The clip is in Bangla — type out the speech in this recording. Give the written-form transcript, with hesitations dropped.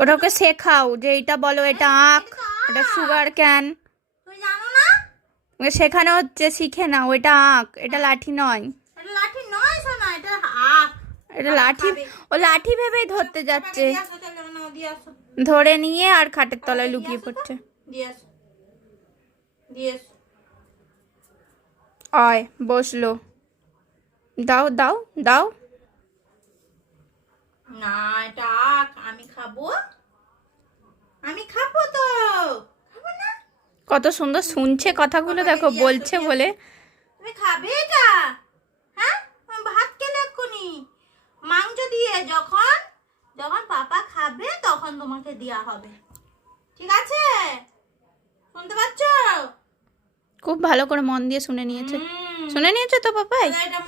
ওটাকে শেখাও যে এইটা বলো, এটা আখ, এটা সুগার ক্যান। তুই জানো না? শেখানো হচ্ছে, শিখে নাও। এটা আখ, এটা লাঠি নয়। এটা লাঠি নয় সোনা, এটা আখ। এটা লাঠি, ও লাঠি ভেবেই ধরতে যাচ্ছে। দিয়ে আসো, চলো না, দিয়ে আসো। ধরে নিয়ে আর খাটের তলায় লুকিয়ে পড়ছে। দিয়ে আসো, দিয়ে আসো। অয় বসলো, দাও দাও দাও। না, এটা আখ, আমি খাবো। আমি খাবো তো, খাবো না? কত সুন্দর শুনছে কথাগুলো, দেখো বলছে বলে। তুমি খাবে এটা? হ্যাঁ, আমি ভাত খেলে এক্ষুনি মাংস দিয়ে, যখন যখন পাপা খাবে তখন তোমাকে দেওয়া হবে, ঠিক আছে? শুনতে পাচ্ছ? খুব ভালো করে মন দিয়ে শুনে নিয়েছে। শুনে নিয়েছে তো পাপাই? এটা